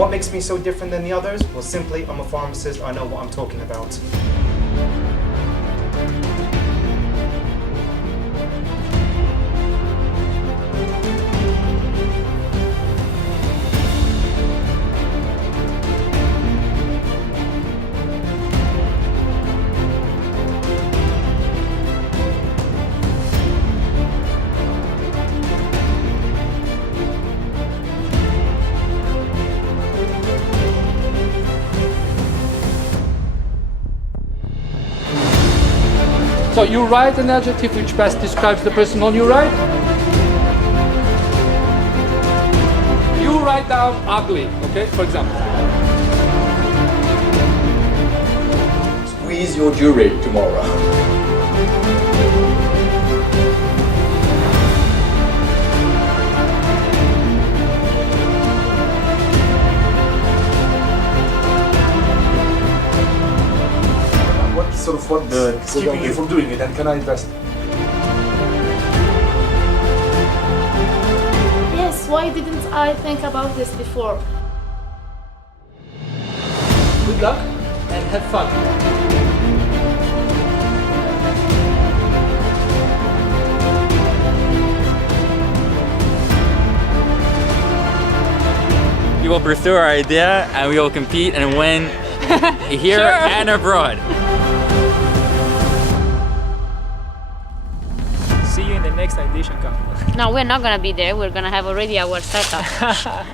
What makes me so different than the others? Well, simply, I'm a pharmacist, I know what I'm talking about. So you write an adjective which best describes the person on your right. You write down ugly, okay, for example. Squeeze your jewelry tomorrow. What's keeping you from doing it, and can I invest? Yes, why didn't I think about this before? Good luck and have fun. We will pursue our idea and we will compete and win here Sure. and abroad. See you in the next Ideation Camp. No, we're not gonna be there. We're gonna have already our setup.